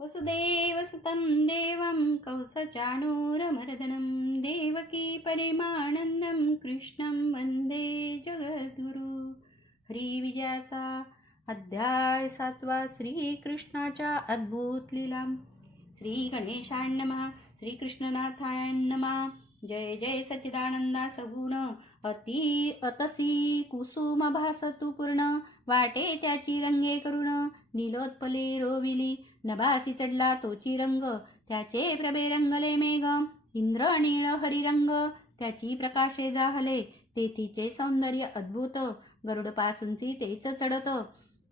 वसुदेवसुतं देवं कंसचाणूरमर्दनं देवकी परिमानन्दं कृष्णं वन्दे जगद्गुरु. हरिविजयाचा अध्याय 7. श्रीकृष्णाच्या अद्भुत लीला. श्री गणेशाय नमः. श्रीकृष्णनाथाय नमः. जय जय सच्चिदानंदा सगुण अतसी कुसुम भासतु पूर्ण वाटे त्याची रंगे करुण नीलोत्पले रोविली नभासी चढला तोची रंग त्याचे प्रभे रंगले मेघ इंद्र नीळ हरिरंग त्याची प्रकाशे जाहले तेथीचे सौंदर्य अद्भुत गरुड पासूनची तेच चढत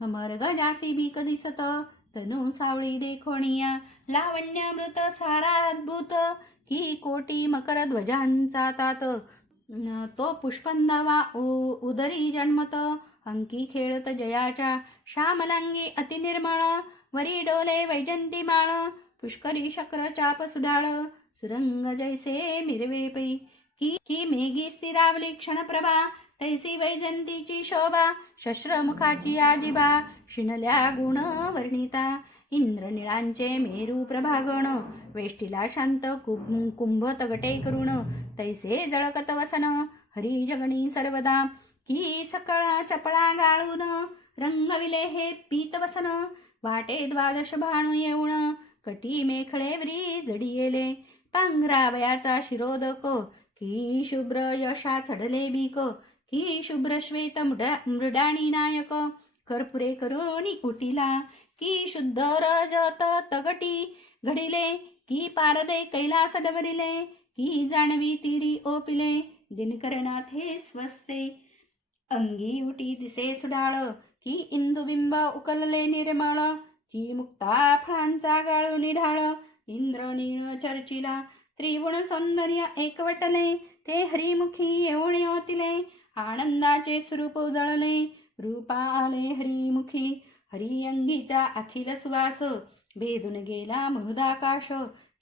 मर्ग जासी भीक दिसत तनु सावळी देखोणिया लावण्यामृत सारा अद्भुत ही कोटी मकर ध्वजांचा तात तो पुष्पंदावा उदरी जन्मत अंकी खेळत जयाच्या श्यामलांगी अतिनिर्मळ वरी डोले वैजंती माळ पुष्करी शक्र चाप सुडाळ सुरंग जैसे मिरवे पै की मेघी स्थिरावली क्षणप्रभा तैसी वैजंतीची शोभा शस्त्रमुखाची आजिबा शिणल्या गुण वर्णिता इंद्रनिळांचे मेरू प्रभागण वेष्टीला शांत कुंभ तगटे करुण तैसे जळकत वसन हरी जगणी सर्वदा की सकळ चपळा गाळून रंगविले हे पीत वसन वाटे द्वादश भाणू येऊन कटी मेखळेवरी जडी येले पांघरावयाचा शिरोदक की शुभ्र यशा चढले बीक की शुभ्र श्वेत मृडाणी नायक कर्पुरे करोनी उटिला की शुद्ध रजत तगटी घडिले की पारदे कैलास डवरिले की जाणवी तिरी ओपिले दिनकरनाथे स्वस्ते अंगी उटी दिसे सुडाळ की इंदुबिंब उकलले निर्मळ की मुक्ता फळांचा गाळू निढाळ इंद्रनीळ चर्चिला त्रिगुण सौंदर्य एकवटले ते हरिमुखी येऊन ओतिले आनंदाचे स्वरूप उजळले रूपा आले हरिमुखी हरिअंगीचा अखिल सुवास भेदून गेला महदाकाश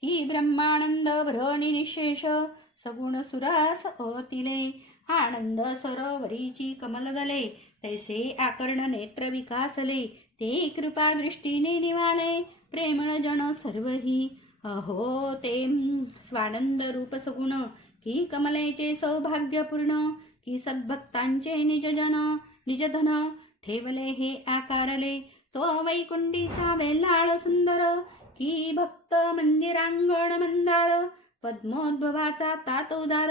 की ब्रह्मानंद भरणी निशेष सगुण सुरास ओतिले आनंद सरोवरीची कमलदले तैसे आकर्ण नेत्र विकासले ते कृपा दृष्टीने निवाले प्रेमळ जन सर्वही अहो ते स्वानंद रूप सगुण की कमलेचे सौभाग्यपूर्ण की सद्भक्तांचे निजधन ठेवले हे आकारले तो वैकुंठीचा वेल्हाळ सुंदर की भक्त मंदिरांगण मंदार पद्मोद्भवाचा तात उदार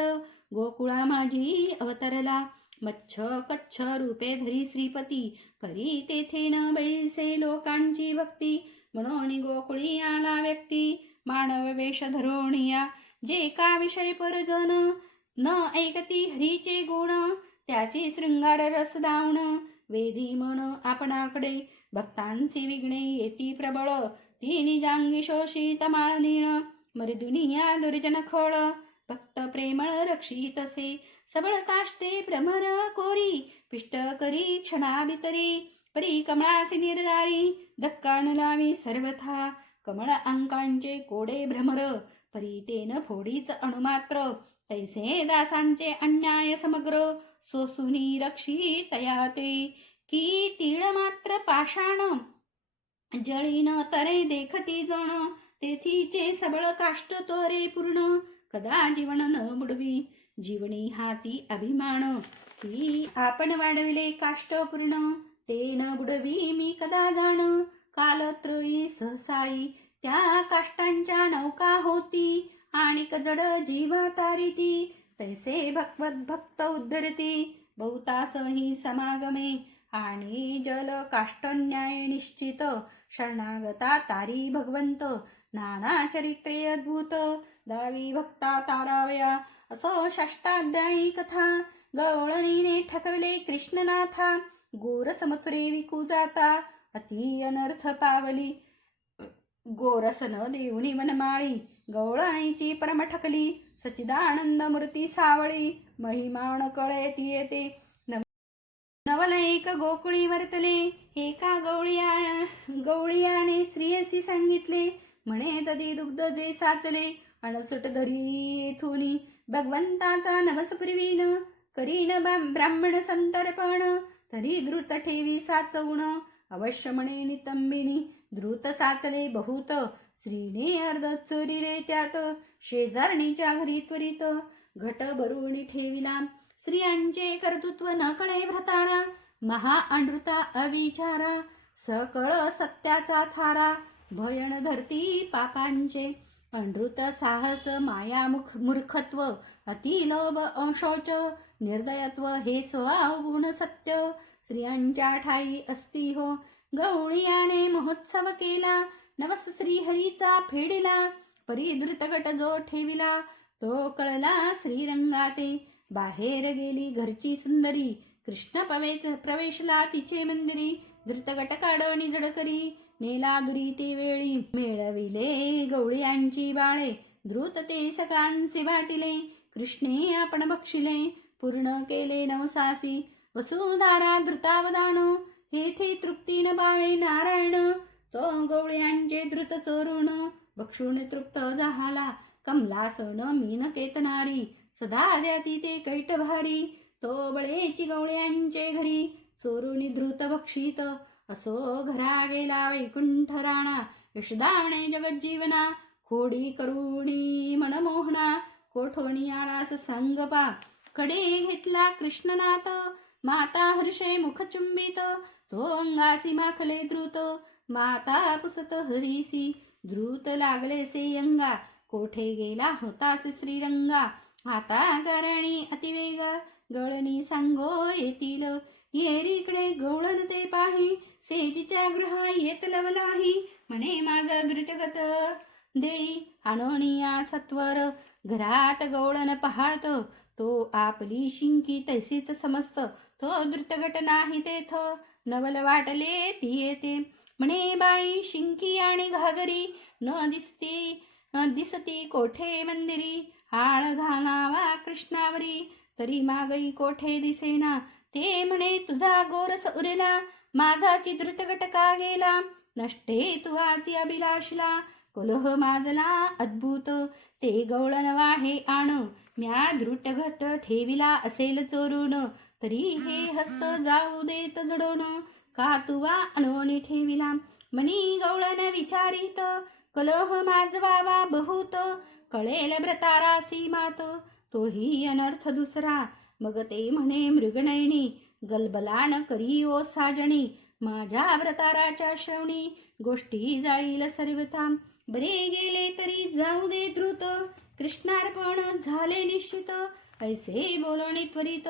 गोकुळा माझी अवतरला मच्छ कच्छ रूपे धरी श्रीपती परी तेथे न बैसे लोकांची भक्ती म्हणून गोकुळी आला व्यक्ती मानव वेश धरोणिया जे का विषय परजन न ऐकती हरीचे गुण त्याची शृंगार रस दावण वेदी मन आपणाकडे भक्तांची विघ्ने येती प्रबळ ती निजांगी शोषित माळनीळ मृदुनिया दुर्जन खोळ भक्त प्रेमळ रक्षितसे सबळ काष्टे भ्रमर कोरी पिष्ट करी क्षणाभितरी परी कमळासी निर्दारी धक्का न लावी सर्वथा कमळ अंकांचे कोडे भ्रमर परी तेन फोडीच अणुमात्र तैसे दासांचे अन्याय समग्र सोसुनी रक्षितया ते की तीळ मात्र पाषाण जळीन तरे देखती जण तेथीचे सबळ काष्ट तोरे पूर्ण कदा जीवन न बुडवी जीवनी हाची अभिमान की आपण वाढविले काष्ट पूर्ण ते न बुडवी मी कदा जाण कालत्रयी सहसाई त्या काष्टांच्या नौका होती आणि जड जीवा तारिती तैसे भगवत भक्त उद्धरती बहुतासही समागमे आणि जल काष्ट न्याय निश्चित शरणागता तारी भगवंत नाना चरित्रे अद्भुत दावी भक्ता तारावया असो षष्टाध्यायी कथा गवळणीने ठकवले कृष्णनाथा गोरस मथुरे विकू जाता अति अनर्थ पावली गोरस न देऊनी वनमाळी गवळणीची परम ठकली सच्चिदानंद मूर्ती सावळी महिमान कळे ती येते नवलैक गोकुळी वर्तले एका गवळियाने श्रीयसी सांगितले म्हणे तदी दुग्ध जे साचले अणसुट धरी येथुनी भगवंताचा नवस पुरवीन करीन ब्राह्मण संतर्पण तरी द्रुत ठेवी साचवून अवश्य म्हणे नितंबिनी द्रुत साचले बहुत, श्रीने अर्ध चोरिले त्यात, शेजारणीच्या घरी त्वरित घट भरून ठेविला. स्त्रियांचे कर्तृत्व न कळे भ्रतारा, महा अनृता अविचारा, सकळ सत्याचा थारा, भयण धरती पापांचे. अनृत साहस माया मूर्खत्व, अतिलोभ अशोच, निर्दयत्व हे स्वगुण सत्य, स्त्रियांच्या ठाई असती हो. गवळीयाने महोत्सव केला, नवस श्रीहरीचा फेडिला, परिधृत गट जो ठेविला, तो कळला श्रीरंगाते. बाहेर गेली घरची सुंदरी, कृष्ण प्रवेशला तिचे मंदिरी, धृतगट काढवणी जड करी, नेला दुरी ते वेळी, मिळविले गवळीयांची बाळे, द्रुत ते सकाळचे वाटिले, कृष्णे आपण बक्षिले, पूर्ण केले नवसासी, वसुधारा धृतावधान, हेथे तृप्ती न पावे नारायण, तो गवळ्यांचे धृत चोरून, बक्षून तृप्त झाला, कमलासन मीन केतनारी, सदा द्याती ते कैट भारी, तो बळेची गवळ्यांचे घरी, चोरून धृत बक्षित, असो घरा गेला वैकुंठ राणा, यशदावणे जगज्जीवना, खोडी करुणी मनमोहना, कोठोणी आलास संगपा, कडे घेतला कृष्णनाथ, माता हर्षे मुख चुंबित, तो अंगासी माखले द्रुत, माता पुसत हरीसी, द्रुत लागले से अंगा, कोठे गेला होतास श्रीरंगा, आता करणी अतिवेगा, गवळणी सांगो येतील, येरीकडे गवळण ते पाही, सेजीच्या गृहा येत लवलाही, म्हणे माझा द्रुतगत देई, आणोनिया सत्वर, घरात गवळण पाहत, तो आपली शिंकी तैसीच समजत, तो द्रुतगट नाही तेथ, नवल वाटले ती येते, म्हणे बाई शिंकी आणि घागरी, न दिसती कोठे मंदिरी, आळ घालावा कृष्णावरी, तरी मागई कोठे दिसेना, ते म्हणे तुझा गोरस उरला, माझाची द्रुतगट का गेला, नष्टे तू आजी अभिलाषला, कलह माजला अद्भुत, ते गवळण वाहे आण, म्या द्रुतगट ठेविला असेल चोरून, तरी हे हस्त जाऊ देत जडोन, का तुवा आणून ठेविला, मनी गवळण विचारित, कलह माजवावा बहुत, कळेल व्रतारासी मात, तोही अनर्थ दुसरा, मग ते म्हणे मृगनयनी, गलबलान करी ओ साजणी, माझ्या व्रताराच्या श्रवणी, गोष्टी जाईल सर्वथा, बरे गेले तरी जाऊ दे द्रुत, कृष्णार्पण झाले निश्चित, ऐसे बोलणे त्वरित,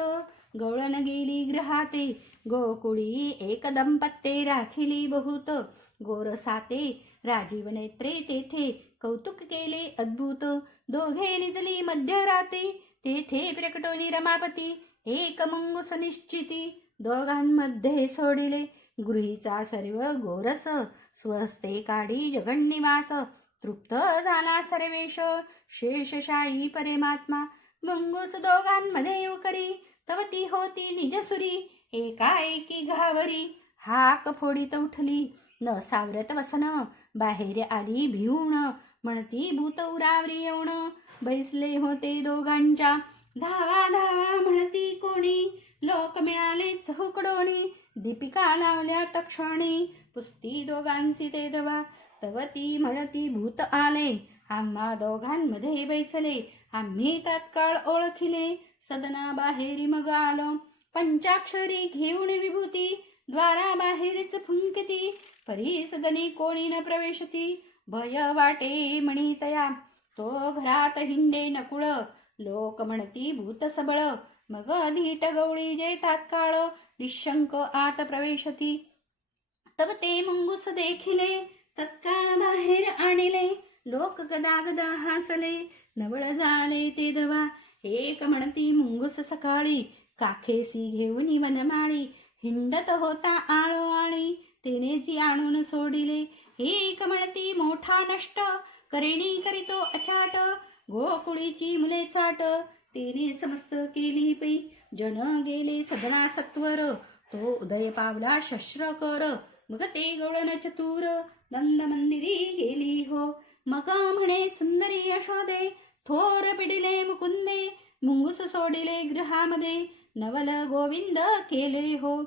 गवळण गेली गृहाते, गोकुळी एक दंपत्ते राखिली बहुत, गोरसाते राजीव नेत्रे तेथे, कौतुक केले अद्भुत, दोघे निजली मध्यराते, तेथे प्रकटोनी रमापती, एक मंगूस निश्चिती, दोघांमध्ये सोडिले, गृहीचा सर्व गोरस, स्वस्ते काढी जगन्निवास, तृप्त झाला सर्वेश, शेषशाही परमात्मा, मंगूस दोघांमध्ये उकरी, तवती होती निजसुरी, एकाएकी घावरी, हाक फोडीत उठली, न सावरत वसन, बाहेर आली भिवून, म्हणती भूत उरावरी येऊन, बैसले होते दोघांच्या, धावा धावा म्हणती कोणी, लोक मिळाले चहुकडोणी, दीपिका लावल्या तक्षणी, पुसती दोघांसी ते दवा, तवती म्हणती भूत आले, आम्हा दोघांमध्ये बैसले, आम्ही तात्काळ ओळखिले, सदना बाहेरी मग आलो, पंचाक्षरी घेऊन विभूती, द्वारा बाहेरच फुंकती, परी सदनी कोणी न प्रवेशती, भय वाटे म्हणितया, तो घरात हिंडे नकुळ, लोक म्हणती भूत सबळ, मग धीट गवळी जे तात्काळ, निशंक आत प्रवेशती, तव ते मुंगूस देखिले, तत्काळ बाहेर आणले, लोक गदागदा हासले, नवळ झाले ते दवा, एक म्हणती मुंगूस सकाळी, काखेसी घेऊन वनमाळी, हिंडत होता आळोआळी, तेनेची आणून सोडिले, एक म्हणती मोठा नष्ट, करेणी करीतो अचाट, गोकुळीची मुले चाट, तेने समस्त केली पै, जन गेले सदना सत्वर, तो उदय पावला शस्त्र कर, मग ते गवळण चतुर, नंद मंदिरी गेली हो, मग म्हणे सुंदरी यशोदे, थोर पिडिले मुकुंदे, मुंगूस सोडिले गृहामध्ये, नवल गोविंद केले हो,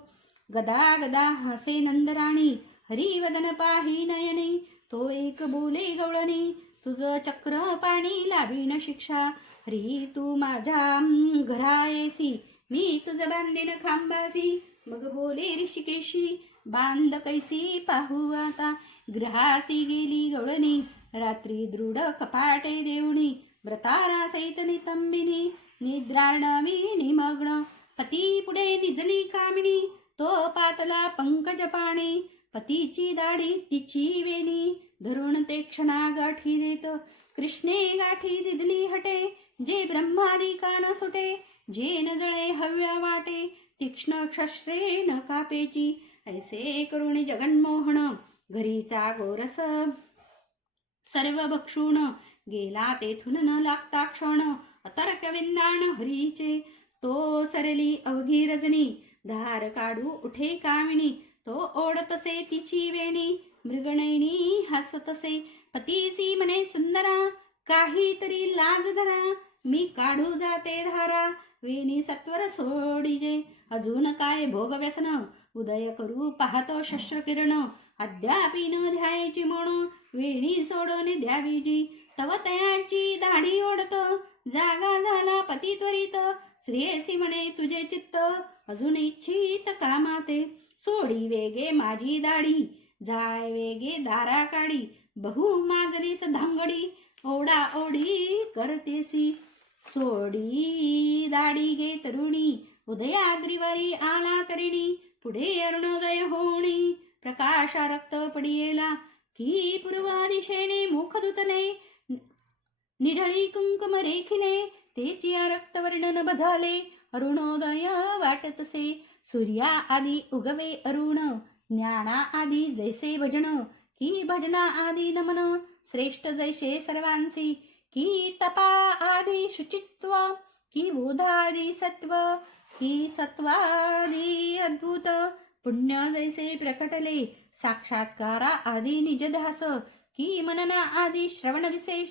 गदा गदा हासे नंदराणी, हरिवदन पाही नयने, तो एक बोले गवळणे, तुझं चक्र पाणी लावीन शिक्षा. हरी तू माझ्या घरा येसी, मी तुझं बांधेन खांबासी. मग बोले ऋषिकेशी, बांध कैसी पाहू आता. ग्रहासी गेली गवळणी, रात्री दृढ कपाटे देऊनी. व्रतारा सहित नितंबिनी, निद्रार्णवी निमग्न. पती पुढे निजली कामिनी, तो पातला पंकज पाणी. पतीची दाढी तिची वेणी, धरून ते क्षणा गाठी देत. कृष्णे गाठी दिदली हटे, जे ब्रह्मादी कान सुटे. जे न जळे हव्या वाटे, तीक्ष्ण शस्त्रे न कापेची. ऐसे करुणी जगन्मोहन, घरीचा गोरस सर्व भक्षून. गेला तेथून न लागता क्षण, अतर्क विंदाण हरीचे. तो सरली अवघी रजनी, धार काढू उठे कामिनी. तो ओढतसे तिची वेणी, मृगनयनी हसतसे. पतीसी म्हणे सुंदरा, काहीतरी लाज धरा. मी काढू जाते धारा, वेणी सत्वर सोडीजे. अजून काय भोग व्यसन, उदय करू पाहतो शस्त्रकिरण. अद्यापि न ध्यायची म्हणून, वेणी सोडून द्यावी जी. तव तयाची दाढी ओढत, जागा झाला पती त्वरित. श्रेयसी म्हणे तुझे चित्त, अजून इच्छित कामाते. सोडी वेगे माझी दाढी, जाय वेगे दारा काढी. बहु माजलीस धांगडी, ओढा ओढी करतेसी. सोडी दाढी गे तरुणी, उदयाद्रिवारी आला तरिणी. पुढे अरुणोदय होणी, प्रकाशा रक्त पडियेला. की पूर्व दिशेने मुख धुतले, निढळी कुंकुम रेखिले. तेची रक्तवर्णन बझाले, अरुणोदय वाटतसे. सूर्या आदी उगवे अरुण, ज्ञाना आदी जैसे भजन. की भजना आदी नमन, श्रेष्ठ जैसे सर्वांसी. की तपा आदी शुचित्व, की बोधादी सत्व. की सत्वादी अद्भुत, पुण्य जैसे प्रकटले. साक्षात्कारा आदी निजध्यास, की मनना आदी श्रवण विशेष.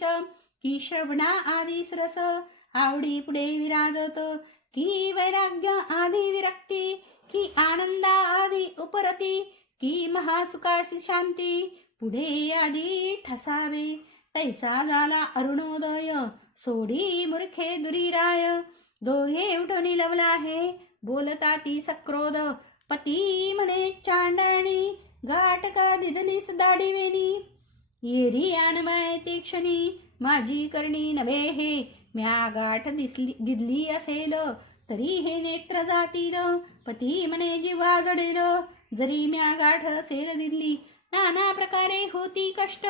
की श्रवणा आदी सरस, आवडी पुढे विराजत. की वैराग्य आदी विरक्ती, की आनंदा आदी उपरती. की महासुखासी शांती, पुढे आदी ठसावे. तैसा झाला अरुणोदय, सोडी मूर्खे दुरीराय. दोघे उठून लवला हे, बोलता ती सक्रोध. पती म्हणे चांडाणी, गाठ का दिदलीस दाढी वेणी. येरी आणवाय ते क्षणी, माझी करणी नव्हे हे. म्या गाठ दिदली असेल, तरी हे नेत्र जातील. पती म्हणे जीवा जडेल, जरी म्या गाठ असेल दिदली. नाना प्रकारे होती कष्ट,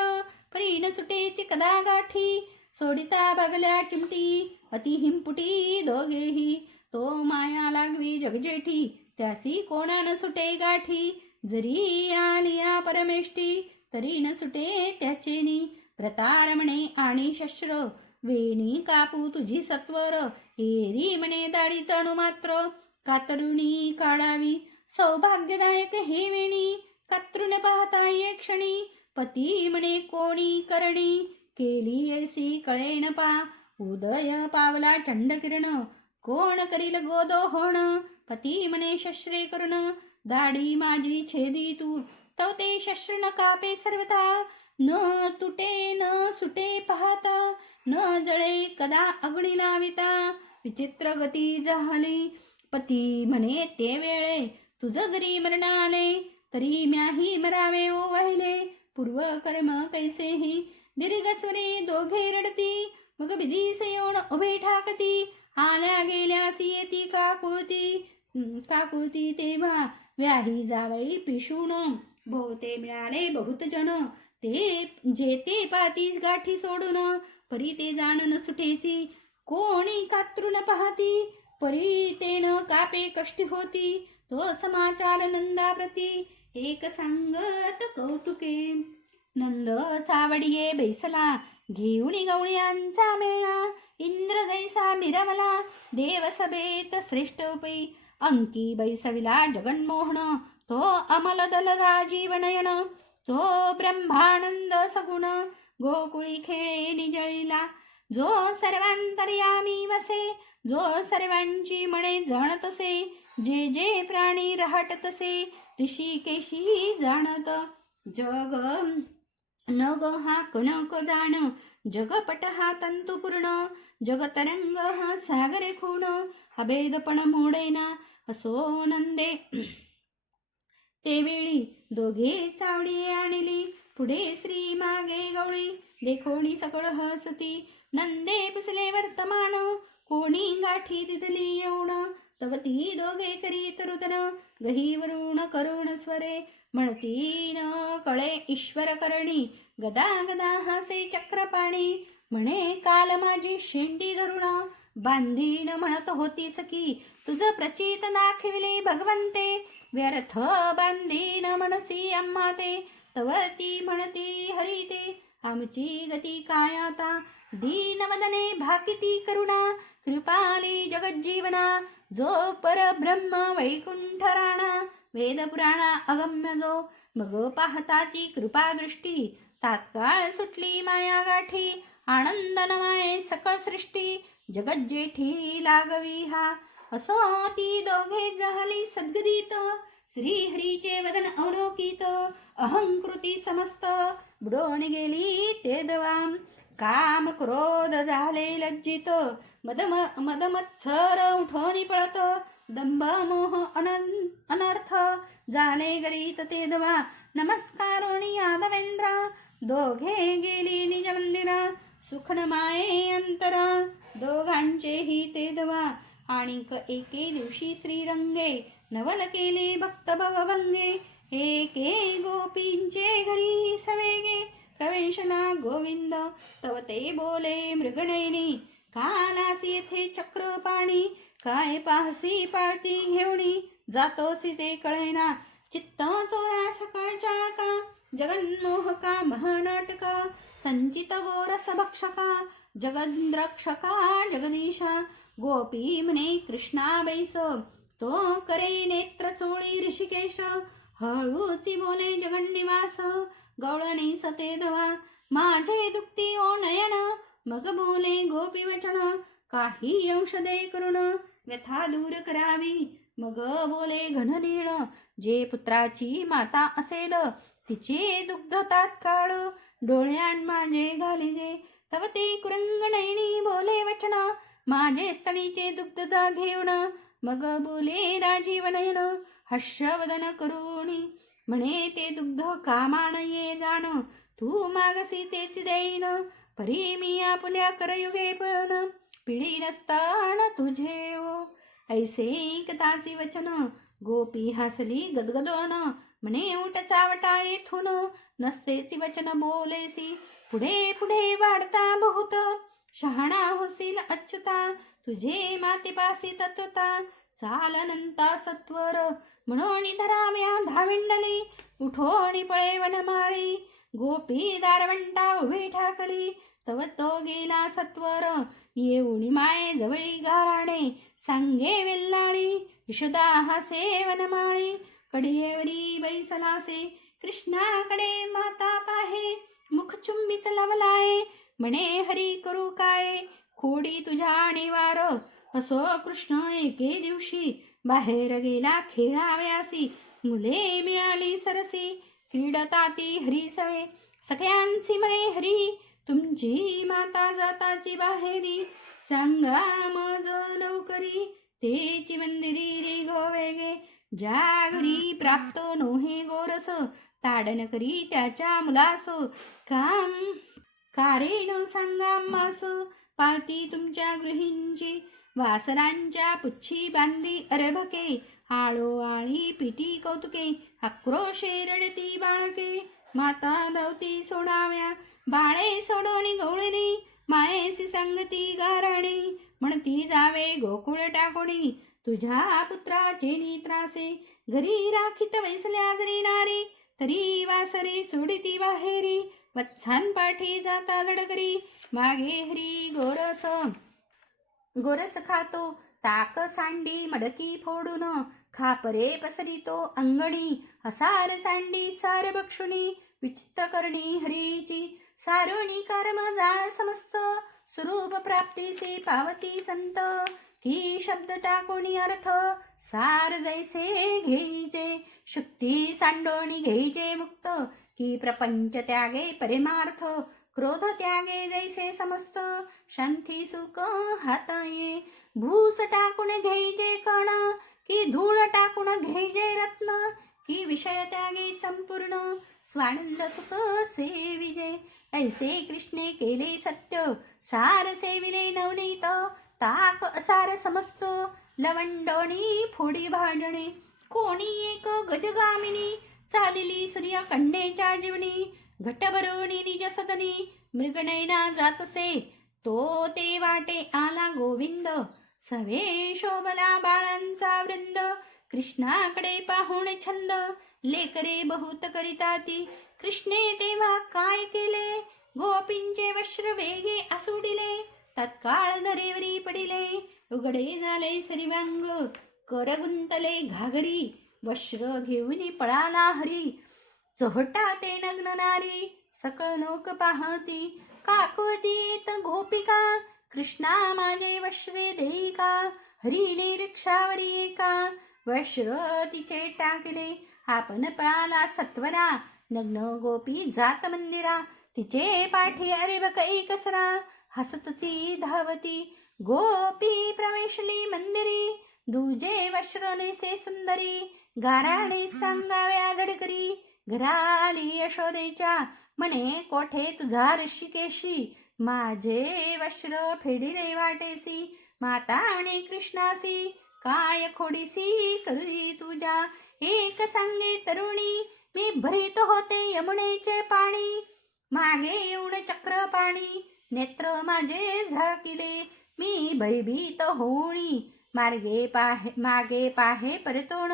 परी न सुटेची कदा गाठी. सोडिता बगल्या चिमटी, अति हिंपुटी दोघेही. तो माया लागवी जगजेठी, त्यासी कोणा न सुटे गाठी. जरी आलिया परमेष्टी, तरी न सुटे त्याचेनी. प्रतार म्हणे आणि शस्त्र, वेणी कापू तुझी सत्वर. एरी म्हणे दाढी चणू मात्र, कातरुणी काढावी. सौभाग्यदायक हे वेणी, कातरून पाहता ये क्षणी. पती म्हणे कोणी करणी, केली ऐसी कळेन पा. उदय पावला चंडकिरण, कोण करील गोदोहण. पती म्हणे शस्त्रे करून, दाढी माझी छेदी तू. तव ते शस्त्र न कापे सर्वथा, न तुटे न सुटे पाहता. न जळे कदा अग्नी लाविता, विचित्र गती झाली. पती म्हणे ते वेळे, तुझ जरी मरण आले, तरी म्याही मरावे ओ वाहिले. पूर्व कर्म कैसेही, दीर्घस्वरे दोघे रडती. मग बिधीस येऊन उभे ठाकती. आल्या गेल्यासी येती काकुळती तेव्हा. व्याही जावई पिशून, भोवते मिळाले बहुत जन. ते जेते पातीस गाठी सोडून, परी ते जाणन सुटेची. कोणी कात्रून पाहती, परी तेन कापे कष्टी होती. तो समाचार नंदाप्रती, एक सांगत कौतुके. नंद चावडिये बैसला, घेऊन गवळ्यांचा मेळा. इंद्र जैसा मिरवला, देवसभेत श्रेष्ठ पै. अंकी बैसविला जगन्मोहन, तो अमल दल राजीव नयन. तो ब्रह्मानंद सगुण, गोकुळी खेळे निजळीला. जो सर्वांतर्यामी वसे, जो सर्वांची मने जाणतसे. जे जे प्राणी रहाटतसे, ऋषिकेशी जाणत. जग नग हा कणक जाण, जगपट हा तंतुपूर्ण, जगतरंग हा सागरे खूण, अभेदपण मोडेना असो नंदे. तेवेळी दोघे चावडी आणली, पुढे श्री मागे गवळी, देखोणी सकळ हसती, नंदे पुसले वर्तमान, कोणी गाठी दिदली येऊन, तव ती दोघे करीत रुदन, गहीवरून करुण स्वरे, म्हणती न कळे ईश्वर करणी, गदा गदा हासे चक्रपाणी, म्हणे काल माझी शेंडी धरुण, बांधीन म्हणत होती सखी, तुझ प्रचित दाखविले भगवंते, व्यर्थ बांधीन मनसी आम्हा ते, तव ती म्हणती हरी ते, आमची गती काय आता, दीनवदने भाकिती करुणा, कृपाली जगज्जीवना, जो परब्रह्म वैकुंठ राणा, वेदपुराणा अगम्य जो, मग पाहताची कृपा दृष्टी, तात्काळ सुटली माया गाठी, आनंद नमाये सकळ सृष्टी, जगज्जेठी लागवी हा. असो ती दोघे झाली सद्गदित, श्रीहरीचे वदन अवलोकित, अहंकृती समस्त बुडून गेली ते दवाम, काम क्रोध झाले लज्जित, मदमत्सर उठोनी पळत, दंभ मोह अनर्थ झाले गलित ते दवा, नमस्कारोणी यादवेंद्र, दोघे गेली निज मंदिरा, सुखन माये अंतरा, दोघांचेही ते दवा, आणिक एके दिवशी श्रीरंगे, नवल केले भक्त भवभंगे, एके गोपींचे घरी सवेगे, प्रवेशला गोविंद, तव ते बोले मृगनयनी, कालासी येथे चक्रपाणी, काय पाहसी पाळती घेऊनी, जातोसी ते कळेना, चित्त चोरा सकाळच्या का, जगन्मोहका महानाटका, संचित गोरस भक्षका, जगद्रक्षका जगदीशा, गोपी म्हणे कृष्णा बैस, तो करे नेत्र चोळी ऋषिकेश, हळूची बोले जगन्निवास, गवळणी सते दवा, माझे दुखती ओ नयन, मग बोले गोपी वचन, काही औषधे करुण, व्यथा दूर करावी, मग बोले घननीळ, जे पुत्राची माता असेल, तिचे दुग्ध तात्काळ, डोळ्यान माझे घालिजे, तव ते कुरंग नयनी बोले वचन, माझे स्तनीचे दुग्ध जा घेऊन, मग बोले राजीव नयन, हर्षवदन करुणी, म्हणे ते दुग्ध कामान ये जाण, तू मागसी तेच देईन, परी मी आपुल्या करयुगे पण, पिढी नसतान तुझे ओ. ऐसे कथाचे वचन, गोपी हसली गदगदोन, म्हणे उठ चावटा येथून, नसतेची वचन बोलेसी, पुढे पुढे वाढता बहुत, शहाणा होशील अच्युता, तुझे मातेपासी तत्वता, चालनंता सत्वर, म्हणून धराव्या धाविंडली, उठोणी पळे वनमाळी, गोपी दारवंटा उभी ठाकली, तव तो गेला सत्वर, येऊनी माये जवळी गाराणे, सांगे वेल्लाळी, यशोदा हासे वनमाळी, कडियेवरी बैसलासे, कृष्णाकडे माता पाहे, मुख चुंबित लवलाय, म्हणे हरी करू काय, खोडी तुझ्या निवार, असो कृष्ण एके दिवशी, बाहेर गेला खेळाव्यासी, मुले मिळाली सरसी, क्रीडताती हरी सवे, सगळ्यांसी म्हणे हरी, तुमची माता जाताची बाहेरी, सांगा मज लवकरी, तेची मंदिरी रे गोवेगे, ज्या घडी प्राप्त नोहे गोरस, ताडन करी त्याच्या मुलास, काम कारेण सांगा मास, पाळती तुमच्या गृहींची, वासरांच्या पुच्छी बांधी अरभके, आळोआळी पिटी कौतुके, आक्रोशे रडती बाळके, माता धावती सोडाव्या, बाळे सोडोनी गवळणी, मायेसी संगती गाराणी, म्हणती जावे गोकुळ टाकोणी, तुझ्या पुत्राचे नित्रासे, घरी राखीत वैसल्या जरी नारी, तरी वासरे सोडिती बाहेरी, वत्सांपाठी जाता लडकरी, मागे हरी गोरस, गोरस खातो, ताक सांडी मडकी फोडून, खापरे पसरितो अंगणी, हसार सांडी सार बक्षुणी, विचित्र करणी हरीची, सारुणी कर्म जाळ समस्त, स्वरूप प्राप्तीसे पावती संत, की शब्द टाकोणी अर्थ, सार जैसे घेईचे, शुक्ती सांडोणी घेईचे मुक्त, की प्रपंच त्यागे परमार्थ, क्रोध त्यागे जैसे समस्त, शांती सुख हाताये. भूस टाकून घ्यायचे कण, की धूळ टाकून घ्यायचे रत्न, की विषय त्यागे संपूर्ण, स्वानंद सुख सेविजे. ऐसे कृष्णे केले सत्य, सार सेविले नवनीत, ताक असार समस्त, लवंडणी फोडी भाजणे. कोणी एक गजगामिनी, चालिली सूर्य कन्येच्या जीवनी, घटभरोणी निज सदनी, मृगनयना जातसे, तो ते वाटे आला गोविंद. सवे शोभला बाळांचा वृंद, कृष्णाकडे पाहून छंद, लेकरे बहुत करिताती. कृष्णे तेव्हा काय केले, गोपींचे वस्त्र वेगे आसुडिले, तत्काळ दरेवरी पडिले, उघडे झाले सरिवांग, कर गुंतले घागरी, वस्त्र घेऊन पळाला हरी. चोहटा ते नग्न नारी, सकळ लोक पाहती, काकुळतीत गोपिका, कृष्णा माझे वस्त्रे देई का. हरीने रिक्षावरी एका, वस्त्र तिचे टाकले, आपण पळाला सत्वरा, नग्न गोपी जात मंदिरा. तिचे पाठी अरे बक एकसरा, हसतची धावती, गोपी प्रवेशली मंदिरी, दुजे वस्त्र नेसे सुंदरी, गाराणे सांगाव्या झडकरी. घरा आली यशोदेच्या, म्हणे कोठे तुझा ऋषिकेशी, माझे वस्त्र फेडिले वाटेसी. माता म्हणे कृष्णासी, काय खोडीसी करुई तुझ्या. एक सांगे तरुणी, मी भरीत होते यमुनेचे पाणी, मागे येऊन चक्र पाणी, नेत्र माझे झाकिले, मी भयभीत होणी. मागे पाहे परतोण,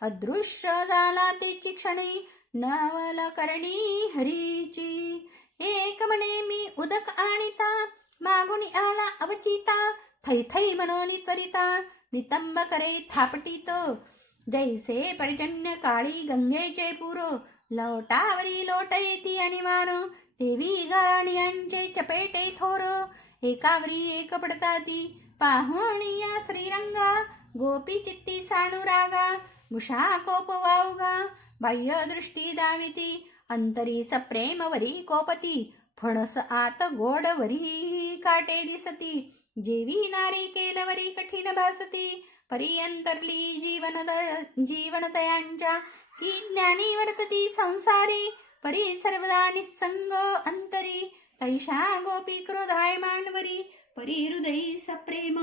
अदृश्य झाला तेची क्षणी, नवल करणी हरीची. एक म्हणे मी उदक आणिता, मागून आला अवचिता, थै थै म्हणून त्वरिता, नितंब करे थापटीत. जैसे पर्जन्य काळी गंगेचे पूर, लोटावरी लोट येती अनिवान, तेवी गारणियांचे चपेटे थोर, एकावरी एक पडताती. पाहुणिया श्रीरंगा, गोपी चित्ती सानुरागा, मुषा कोप वावगा, बाह्य दृष्टी दाविती, अंतरी सप्रेम वरी कोपती, फणस आत गोड वरी काटे दिसती. जेवी नारी केलवरी कठीण भासती, परियंतरली जीवनतयांच्या, ती ज्ञानी वर्तती संसारी, परी सर्वदा निसंग अंतरी. तैषा गोपी क्रोधाय मांडवरी, परी हृदयी सप्रेम,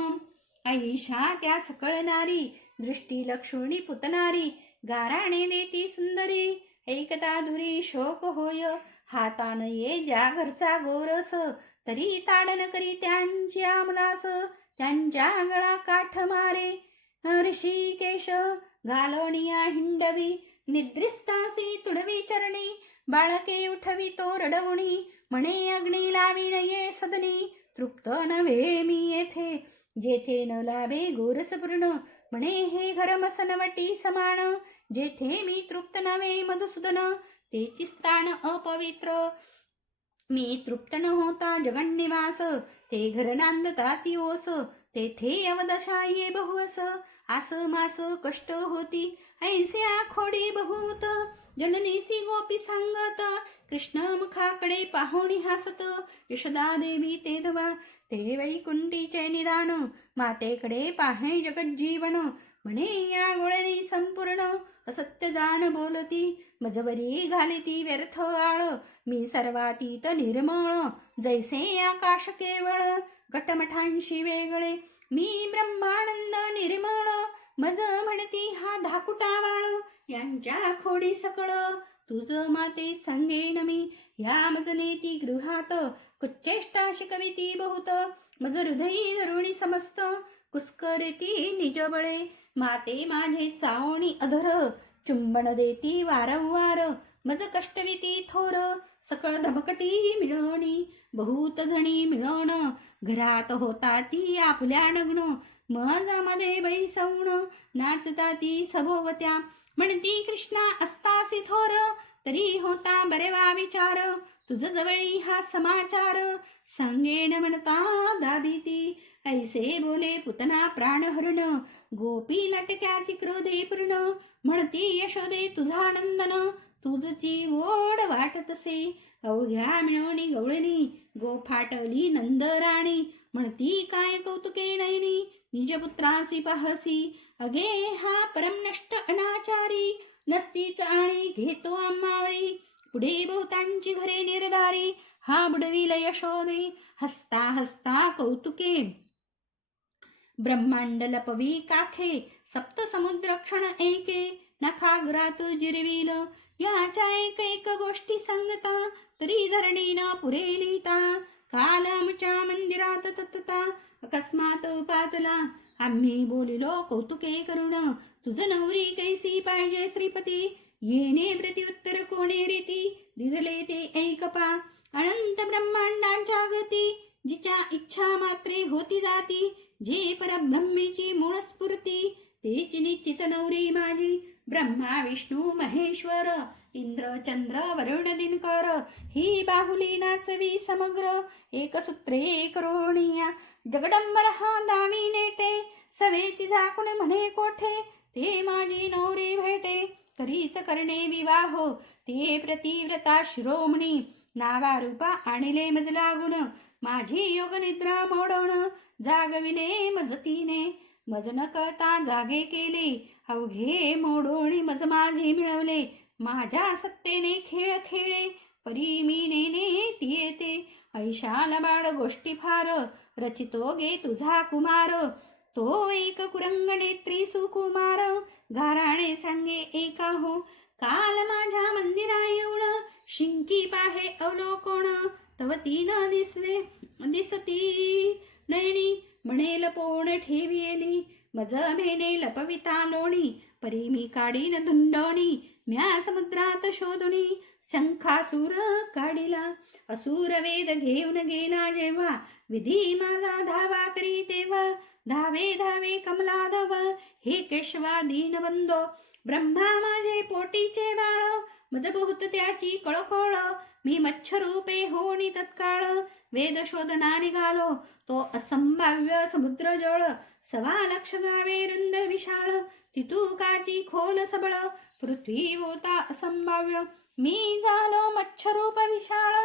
ऐशा त्या सकळ नारी, दृष्टी लक्षुणी पुतनारी, गाराणे देती सुंदरी. ऐकता दुरी शोक होय, हातान ये ज्या घरचा गोरस, तरी ताडन करी त्यांच्या मुलास, त्यांच्या गळा काठ मारे. ऋषिकेश घालोनिया हिंडवी, निद्रिस्तासी तुडवी चरणी, बाळके उठवी तो रडवणी, म्हणे अग्नी लावी नये सदनी. तृप्त नव्हे मी येथे, जेथे न लाभे गोरस पूर्ण, म्हणे हे घर मसनवटी समान. जेथे मी तृप्त नव्हे मधुसूदन, तेची स्थान अपवित्र. मी तृप्त न होता जगन्निवास, ते घर नांदताची ओस, तेथे अवदशा ये बहुवस. आस मास कष्ट होती, ऐसे आखोडी बहुत, जननेसी गोपी सांगत, कृष्ण मुखाकडे पाहुणी हसत. यशोदा देवी ते धवा, ते वैकुंठीचे निदान, मातेकडे पाहे जगज्जीवन, म्हणे या गोळणी संपूर्ण. असत्य जाण बोलती, मजवरी घालिती व्यर्थ आळ, मी सर्वातीत निर्मळ, जैसे आकाश केवळ, घटमठांशी वेगळे, मी ब्रह्मानंद निर्मळ. मज म्हणती हा धाकुटा वाळ, यांच्या खोडी सकळ, तुझ माते सांगेन मी. या मजनेती गृहात, कुच्चेष्टा शिकविती बहुत, मज हृदयी धरुणी समस्त, कुस्करिती निजबळे. माते माझे चावणी अधर, चुंबन देती वारंवार, मज कष्टविती थोर, सकळ धमकटी मिळवणी. बहुत जणी मिळवण, घरात होता ती आपल्या नग्न, मजामध्ये बैसवण, नाचता ती सभोवत्या, म्हणती कृष्णा असतासी थोर, तरी होता बरेवा विचार, तुझ जवळी हा समाचार, सांगेन म्हणता दाबीती. ऐसे बोले पुतना प्राणहरण, गोपी लटक्याची क्रोधे पूर्ण, म्हणती यशोदे तुझा नंदन, तुझची गोड वाटत से अवघ्या मिळवणी गवळणी गोफाटली नंदराणी म्हणती काय कौतुके नयनी निजपुत्रासी पाहसी अगे हा परम नष्ट अनाचारी नसतीच आणि घेतो आम्हावरी पुढे बहुतांची घरे निर्धारी हा बुडविल यशोदे हसता हसता कौतुके ब्रह्मांड लपवी काखे सप्त समुद्र क्षण एके नखाग्रात जिरविल याच्या एक एक गोष्टी सांगता तरी धरणी न पुरेलिता काल आमच्या मंदिरात तत्ता अकस्मात पातला आम्ही बोलिलो कौतुके करुण तुझ नवरी कैसी पाहिजे श्रीपती येणे प्रत्युत्तर कोणे रीती दिदले ते ऐकपा अनंत ब्रह्मांडांच्या गती जिच्या इच्छा मात्रे होती जाती जे परब्रह्मेची मूळ स्फूर्ती तेची निश्चित नवरी माझी ब्रह्मा विष्णू महेश्वर इंद्र चंद्र वरुण दिनकर ही बाहुली नाचवी समग्र एक सूत्रे एक रोणिया जगडंबर हा दामी नेटे सवेची झाकून म्हणे कोठे ते माझी नवरी भेटे करीच करणे विवाह ते प्रतिव्रता शिरोमणी नावा रूपा आणिले मज लागून माझी योग निद्रा मोडवण जागविले मजतीने मज न कळता जागे केले अवघे मोडोणी मज माझे मिळवले माझ्या सत्तेने खेळ खेळे परी मी नेने ती येते ऐशाला बाळ गोष्टी फार रचितो गे तुझा कुमार तो एक कुरंग नेत्री सुकुमार घराणे सांगे एका हो काल माझ्या मंदिरा येऊन शिंकी पाहे अवलोकन तव तीन दिसले दिसती नयनी म्हणेल पोण ठेविली मज मेने लपविता लोणी परी मी काढीन धुंडोणी म्या समुद्रात शोधुनी शंखासूर काढिला असुर वेद घेऊन गेला जेव्हा विधी माझा धावा करी तेव्हा धावे धावे कमला धव हे केशवा दीनबंधो ब्रह्मा माझे पोटीचे बाळ मज बहुत त्याची कळकळ मी मच्छरूपे होणी तत्काळ वेद शोधना निघालो तो असंभाव्य समुद्र जळ 1.25 गावे रुंद विशाळ तितुकाची खोल सबळ पृथ्वी होता असंभाव्य मी झालो मच्छरूप विशाळ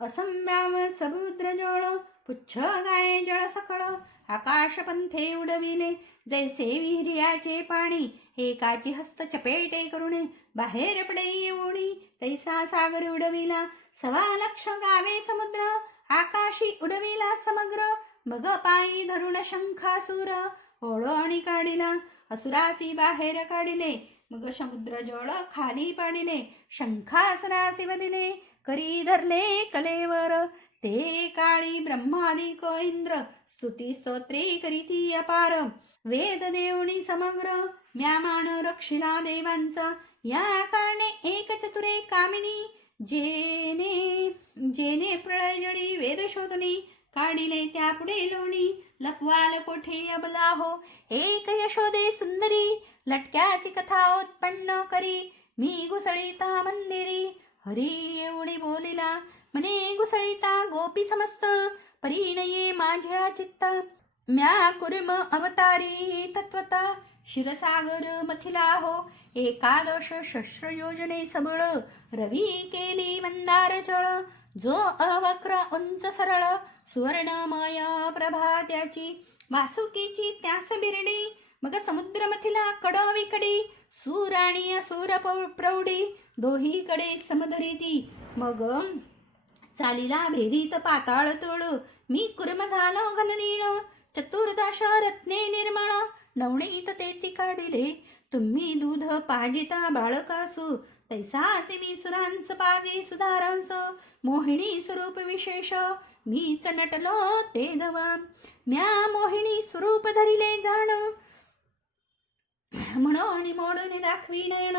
असंभाव्य समुद्र जळ पुच्छ गाये जळ सकळ आकाश पंथे उडविले जैसे विहिर्याचे पाणी एकाची हस्त चपेटे करुणे बाहेर पडे येऊणी तैसा सागर उडविला 1.25 गावे समुद्र आकाशी उडविला समग्र मग पायी धरुण शंखासूर ओळणी काढिला असुरासी बाहेर काढिले मग समुद्र जळ खाली पाडिले शंखासुरासी बदिले करी धरले कलेवर ते काळी ब्रह्मादिक इंद्र स्तुती स्तोत्रे करीती अपार वेद देवणी समग्र म्यामान रक्षिला देवांचा या कारणे एक चतुरे कामिनी जेने प्रळय जडी वेद शोधणी काढिले त्या पुढे लोणी लपवाल कोठे अबला हो एक यशोदे सुंदरी लटक्याची कथा उत्पन्न करी मी घुसळीता मंदिरी हरी एवढी बोलिला मने घुसळीता गोपी समस्त परिणये माझ्या चित्ता म्या कुर्म अवतारी तत्वता क्षीरसागर मथिला हो एकादश शस्त्र योजने सबळ रवी केली मंदार चळ जो अवक्र उंच सरळ सुवर्णमय प्रभा त्याची वासुकीची त्यास बिरडी मग समुद्र मथिला कडविकडी सूर आणि असुर प्रौढी दोहीकडे समधरिती मग चालीला भेदीत पाताळ तोळ मी कुर्म झालो घननीळ चतुर्दश रत्ने निर्मळ नवणीत तेची काढिले तुम्ही दूध पाजिता बाळकासु तैसाचे मी सुरांस पाजे सुधारांस मोहिनी स्वरूप विशेष मीच नटलो ते दवा म्या मोहिनी स्वरूप धरिले जाण म्हणून मोडून दाखवी नयन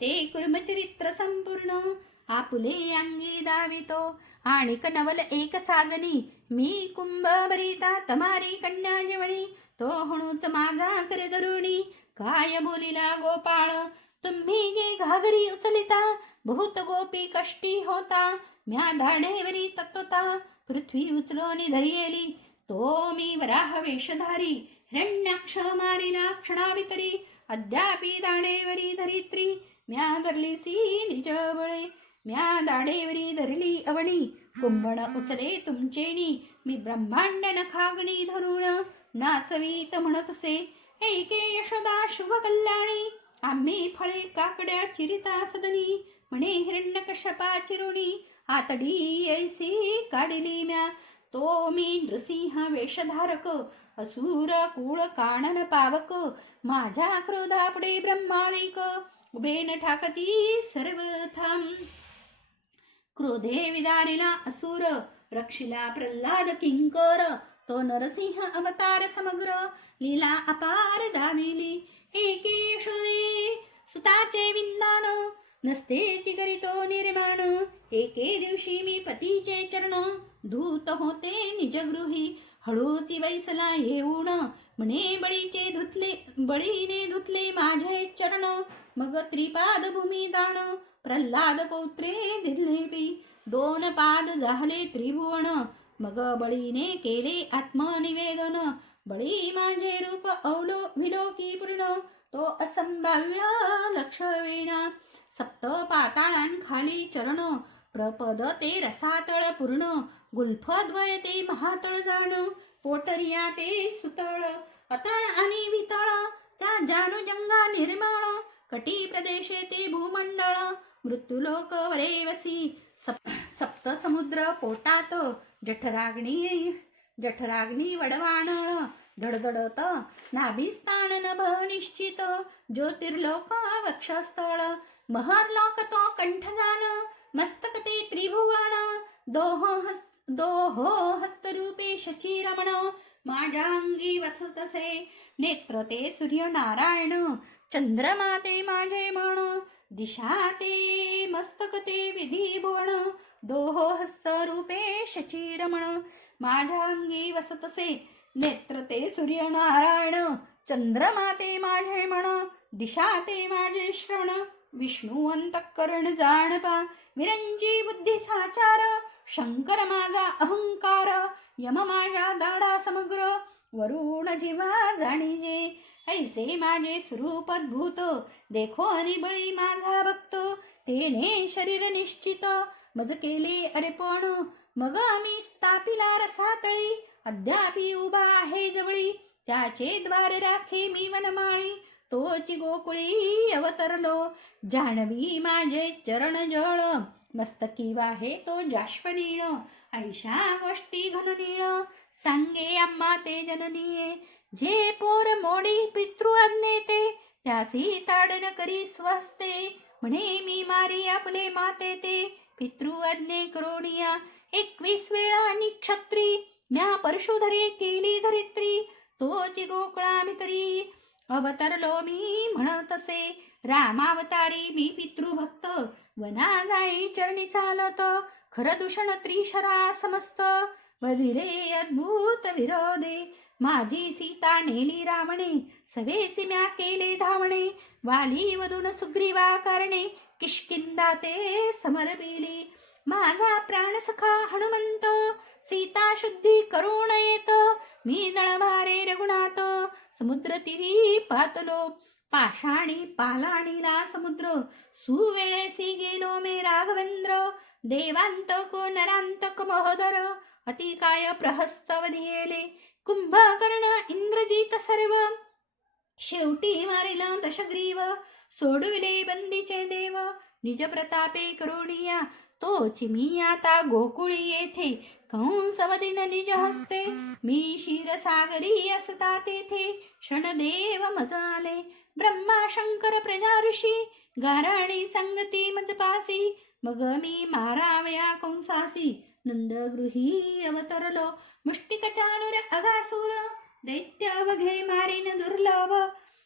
ते कुर्मचरित्र संपूर्ण आपुले अंगी दावितो आणि नवल एक साजनी मी कुंभ भरिता तमारी कन्या जेवणी तो हणूच माझा कर धरुणी काय बोलिला गोपाळ तुम्ही गे घागरी उचलिता बहुत गोपी कष्टी होता म्या धाडेवरी तत्वता पृथ्वी उचलोनी धरियेली तो मी वराह वेशधारी हिरण्याक्ष मारिला क्षणाभितरी अद्यापि दाणेवरी धरित्री म्या धरलीसी निज बळे. म्या दाढेवरी धरली अवणी, कुंभण उचले तुमचेनी. मी ब्रह्मांड नखाग्नी धरून, नाचवीत म्हणतसे ऐके यशोदा शुभ कल्याणी. आम्ही फळे काकड्या चिरिता सदनी, म्हणे हिरण्यकश्यपा चिरुणी. आतडी ऐसी काढली म्या, तो मी नृसिंह वेशधारक. असुर कुळ कानन पावक, माझ्या क्रोधापुढे ब्रह्मादिक. उभे न ठाकती सर्वथा, क्रोधे विदारिला असुर. रक्षिला प्रल्हाद किंकर, तो नरसिंह अवतार समग्र. लीला अपार दामिली एके यशोदे, सुताचे विंदान नसतेची करीतो निर्माण. एके दिवशी मी पतीचे चरण, धूत होते निजगृही. हळूची वैसला येऊन, म्हणे बळीने धुतले माझे चरण. मग त्रिपाद भूमी दान, प्रल्हाद पौत्रे दिलेपी. 2 पाद झाले त्रिभुवन, मग बळीने केले आत्मनिवेदन. बळी माझे रूप विलोकी पूर्ण, तो असंभाव्य लक्षवेणा. 7 पाताळांखाली चरण, प्रपद ते रसातळ पूर्ण. गुल्फद्वय ते महातळ जाण, पोटरिया ते सुतळ. अतळ आणि वितळ त्या जानूजंगा निर्मळ. कटी प्रदेशे ते भूमंडळ, मृत्युलोक वरेवसी. सप्त समुद्र पोटात, जठराग्नी वडवाणळ. धडधडत नाभिस्थान नभ निश्चित, ज्योतिर्लोक वक्षस्थळ. महर्लोक तो कंठजान, मस्तक ते त्रिभुवन. दोहो हस्तरूपे शचीरमण, माझ्या अंगी वसतसे. नेत्र ते सूर्यनारायण, चंद्रमा ते माझे मन. दिशा ते मस्तक ते विधी भुवन. दोहो हस्तरूपे शचीरमण, माझ्या अंगी वसतसे. नेत्र ते सूर्यनारायण, चंद्रमा ते माझे मन. दिशा ते माझे श्रवण. विष्णू अंतःकरण जाणपा, विरंजी बुद्धी साचार. शंकर माझा अहंकार, यम माझा दाडा समग्र. वरुण जीवा जाणीजे, ऐसे माझे स्वरूप अद्भुत. देखो आणि बळी माझा भक्त, तेने शरीर निश्चित. मज केले अर्पण, मग मी स्थापिला रसातळी. अद्यापि उभा आहे जवळी, त्याचे द्वार राखे मी वनमाळी. तोची गोकुळी अवतरलो, जाणवी माझे चरण जळ. मस्तकी वाहे तो जाश्वनीळ, ऐशा गोष्टी घननीळ. सांगे आम्हा ते जननीये, जे पोर मोडी पितृ आज्ञेते. त्यासी ताडन करी स्वस्ते, म्हणे मी मारी आपले माते ते. पितृ आज्ञे करोनिया 21 वेळा निक्षत्री. म्या परशुधरे केली धरित्री, तोची गोकुळा भितरी. अवतरलो मी म्हणतसे, रामावतारी मी पितृभक्त. वना जाई चरणी चालत, खर दूषण त्रिशरा समस्त. बधिरे अद्भुत विरोधे, माझी सीता नेली रावणे. सवेचे म्या केले धावणे, वाली वधून सुग्रीवा कारणे. किष्किंदा ते समरपिली, माझा प्राण सखा हनुमंत. सीता शुद्धी करुण येत, मी दळभारे रघुनाथ. समुद्र तीरी पातलो, पाषाणी पालाणीला समुद्र. सुवेळेसी गेलो मे राघवेंद्र. देवांतक नरांतक महोदर, अति काय प्रहस्तव धियेले. कुंभकर्ण इंद्रजित सर्व, शेवटी मारिला दशग्रीव. सोडविले बंदीचे देव, निज प्रतापे करुणिया. तोची मी आता गोकुळी येथे, कंसवदिन निज हस्ते. मी क्षीरसागरी असता तेथे, क्षणदेव मजाले. ब्रह्मा शंकर प्रजा ऋषी, गाराणी संगती मजपासी. मग मी मारावया कंसासी, नंदगृही अवतरलो. मुष्टिक चाणूर अगासूर, दैत्य अवघे मारिन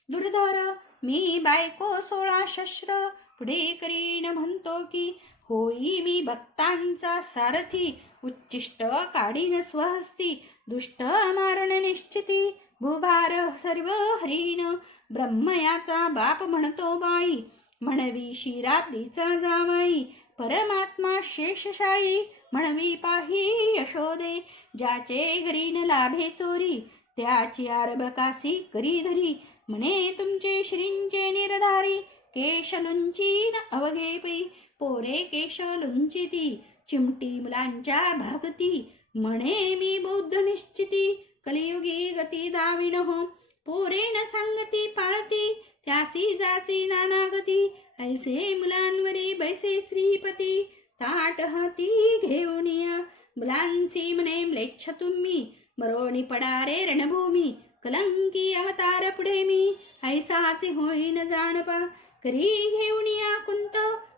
दुर्धर. मी बायको 16 शस्त्र, पुढे करीन म्हणतो की. होई मी भक्तांचा सारथी, उच्चिष्ट काढीन स्वहस्ती. दुष्ट मारण निश्चिती, भूभार सर्व हरीन. ब्रह्मयाचा बाप म्हणतो बाळी, म्हणवी शिराब्दीचा जावाई. परमात्मा शेषशायी, म्हणवी पाही यशोदे. ज्याचे घरीन लाभे चोरी, त्याची आरबकासी करी धरी. म्हणे तुमचे श्रींचे निर्धारी. केश लुंचीन अवघे पै पोरे केश लुंचिती चिमटी मुलांच्या भागती म्हणे मी बौद्ध निश्चिती कलियुगी गती दाविन हो पोरे न सांगती पाळती त्यासी जासी नानागती ऐसे मुलांवरी बैसे श्रीपती ताट हाती घेऊनिया मुलांसी म्हणे म्लेच्छ तुम्ही मरोणी पडारे रणभूमी कलंकी अवतार पुढे मी ऐसाचे होईन जाणपा करी घेऊनिया कुंत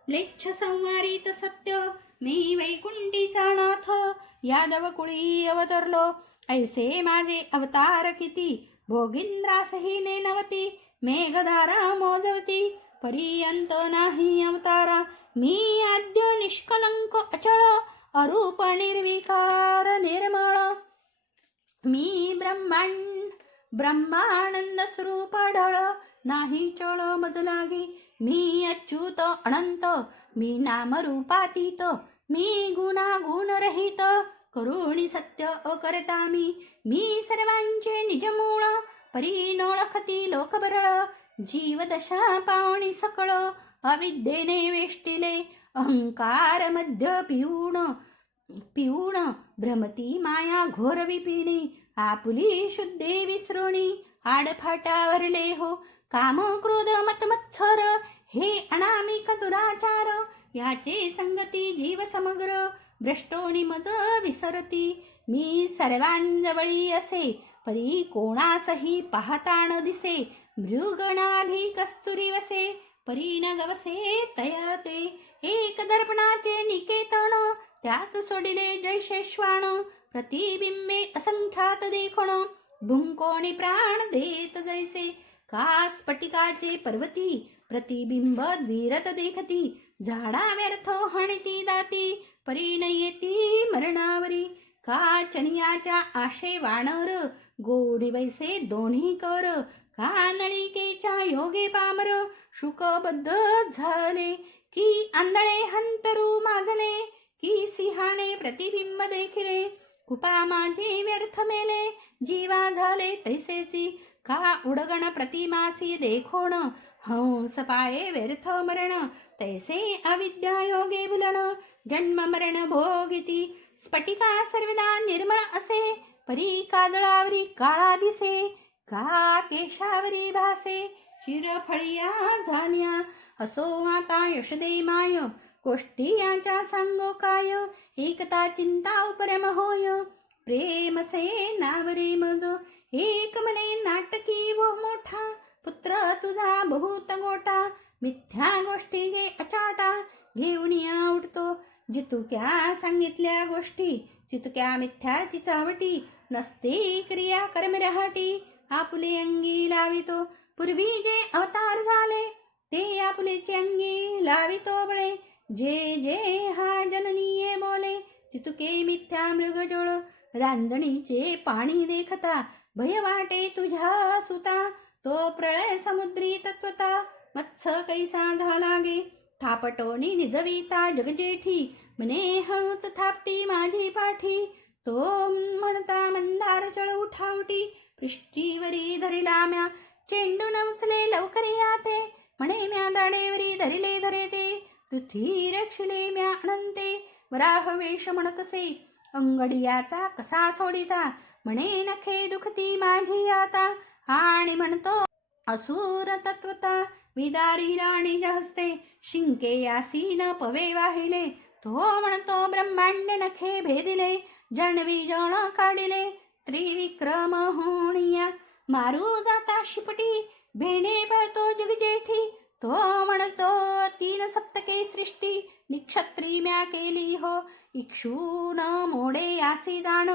म्लेच्छ संवारित सत्य मी वैकुंठीचा नाथ यादव कुळी अवतरलो ऐसे माझे अवतार किती भोगिंद्रासही नेनवती मेघधारा मोजवती पर्यंत नाही अवतारा मी आद्य निष्कलंक अचळ अरूप निर्विकार निर्मळ मी ब्रह्मानंद स्वरूप ढळ नाही चळ मज लागी मी अच्युत अनंत मी नामरूपातीत मी गुणागुण रहित करुणी सत्य अकर्ता मी सर्वांचे निजमूळ परिणोळखती लोकबरळ जीवदशा पावणी सकळ अविद्येने वेष्टिले अहंकार मध्य पिऊण भ्रमती माया घोर विपिणी आपुली शुद्धे विसरुणी आडफाटावरले हो काम क्रोध मतमत्सर हे अनामिक दुराचार याचे संगती जीव समग्र भ्रष्टोनी मज विसरती मी सर्वांजवळी असे परी कोणासही पाहता न दिसे मृगणाभी कस्तुरी वसे परी न गवसे तया ते एक दर्पणाचे निकेतन त्यात सोडिले जैशेश्वान प्रतिबिंबे असंख्यात देखण भुंकोणी प्राण देत जैसे का स्फटिकाचे पर्वती प्रतिबिंब द्विरत देखती झाडा व्यर्थ हणती दाती परी न येती मरणावरी का चनियाच्या आशे वानर गोडी वैसे दोन्ही कर का नळिकेच्या योगे पामर शुकबद्ध झाले की आंधळे हंतरू माजले की सिंहाने प्रतिबिंब देखिले कुपा माझी व्यर्थ मेले जीवा झाले तैसेची का उडगण प्रतिमासी देखोण हंस पाये व्यर्थ मरण तैसे अविद्या योगे बुलन जन्म मरण भोगिती स्फटिका सर्वदा निर्मळ असे परी काजळावरी काळा दिसे का केशावरी भासे चिरफळिया झाल्या असो आता यशदे माय गोष्टी याच्या सांगो काय एकता चिंता उपरम होय प्रेमसे नावरे मज एक म्हणे नाटकी व मोठा पुत्र तुझा बहुत गोटा मिथ्या गोष्टी गे अचाटा घेऊन या उठतो जितुक्या सांगितल्या गोष्टी तितक्या मिथ्याची चावटी नसते क्रिया कर्म रहाटी आपुले अंगी लावितो पूर्वी जे अवतार झाले ते आपुलेचे अंगी लावितो बळे जे जे हा जननीये बोले तितुके मिथ्या मृगजोळ रांजणीचे पाणी देखता भय वाटे तुझ्या सुता तो प्रळय समुद्री तत्वता मत्स्य कैसा झाला गे थापटोनी निजविता जगजेठी म्हणे हळूच थापटी माझी पाठी तो म्हणता मंदार चळ उठावटी पृष्ठीवरी धरिला म्या चेंडून उचले लवकर याते म्हणे म्या दाडेवरी धरिले धरे ते पृथ्वी रक्षिले म्या अनंते वराह वेश म्हणतसे अंगडियाचा कसा सोडिता म्हणे नखे दुखती माझी आता आणि म्हणतो असुर तत्वता विदारी राणी हस्ते शिंके यासी न पवे वाहिले तो म्हणतो ब्रह्मांड नखे भेदिले जणवी जण काढिले त्रिविक्रम होणिया मारू जाता शिपटी भेणे पळतो जगजेठी तो म्हणतो 3 सप्तके सृष्टी निक्षत्री म्या केली हो इक्षून मोडे यासी जाण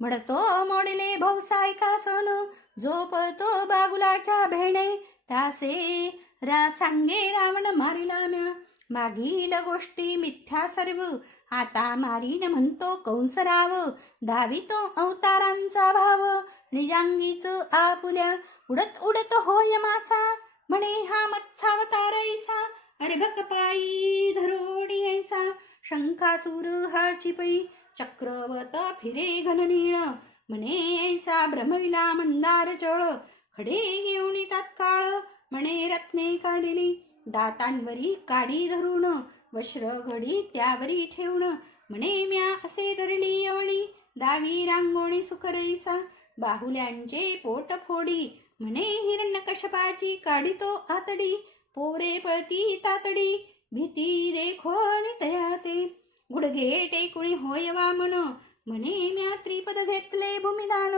म्हणतो मोडिले भौसाय का सन जो पळतो बागुलाच्या भेणे त्यासे सांगे रावण मारिला म्या मागील गोष्टी मिथ्या सर्व आता मारीन म्हणतो कंसराव दावितो अवतारांचा भाव निजांगीच आपुल्या उडत उडत होय मासा म्हणे हा मत्सावतार ऐसा अर्भक पायी धरोडी ऐसा शंखासूर हा चिपई चक्रवत फिरे घननीळ म्हणे ऐसा भ्रमविला मंदार चळ खडे घेऊन तात्काळ म्हणे रत्ने काढिली दातांवरी काडी धरून वस्त्र घडी त्यावरी ठेवून म्हणे म्या असे धरली यवणी दावी रांगोणी सुखरईसा बाहुल्यांचे पोट फोडी म्हणे हिरण्यकश्यपाची काढितो आतडी पोरे पळती तातडी भीती देखोनी तयाते गुडघे टेकुणी होय वामन म्हणे म्या त्रिपद घेतले भूमिदान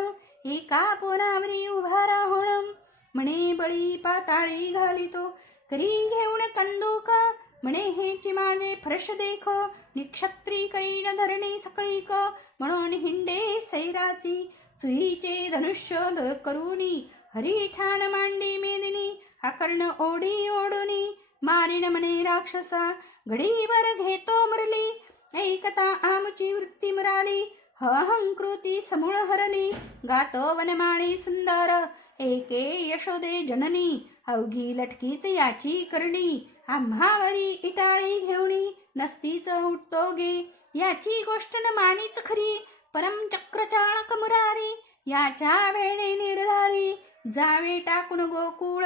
एका पोरावरी उभा राहोण म्हणे बळी पाताळी घालितो करी घेऊन कंदूक म्हणे हेची माझे फरश देख निक्षत्री करीन धरणी सकळीक म्हणून हिंडे सैराची चुईचे धनुष्य करुणी हरी ठाण मांडी मेदिनी हा कर्ण ओढी ओढुनी मारिन म्हणे राक्षसा घडीभर घेतो मुरली ऐकता आमची वृत्ती मुराली अहंकृती समूळ हरली गातो वनमाळी सुंदर एके यशोदे जननी अवघी लटकीच याची करणी आम्हावरी इटाळी घेऊणी नसतीच उठतो गे याची गोष्ट न मानीच खरी परम चक्रचाळक मुरारी याच्या वेणे निर्धारी जावे टाकून गोकुळ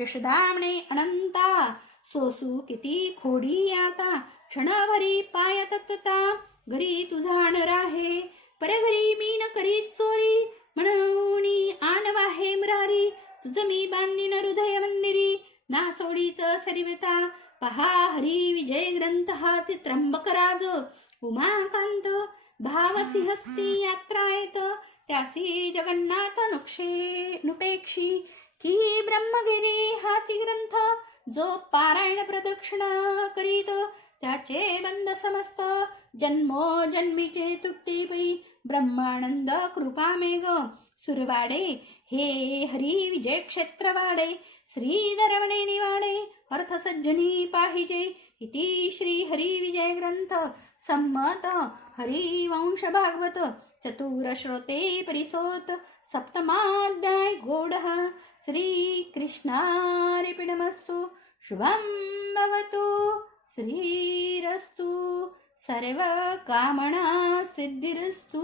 यशोदामणे अनंता सोसू किती खोडी आता क्षणभरी पाय तत्वता घरी तुझा न राहे परघरी मी न करीत चोरी म्हणून आणवाहे मुरारी तुझ मी बांधीन हृदय मंदिरी ना सोडीच सरिवता पहा हरी विजय ग्रंथ हा त्र्यंबकराज उमाकांत भावसिंहस्ती यात्रा येत त्यासी जगन्नाथ नुपेक्षी की ब्रह्मगिरी हाची ग्रंथ जो पारायण प्रदक्षिणा करीत त्याचे बंद समस्त जन्मोजन्मीचे तुट्टी पै ब्रह्मानंद कृपा मेघ सुरवाडे हे हरी विजय क्षेत्र वाडे श्रीधरवणे निवाडे अर्थ सज्जनी पाहिजे इति श्री हरी विजय ग्रंथ संमत हरिवंश भागवत चतुर श्रोते परिसोत सप्तमाध्याय गोडः श्री कृष्णार्पणमस्तु शुभं भवतु श्रीरस्तु सर्व कामना सिद्धिरस्तु।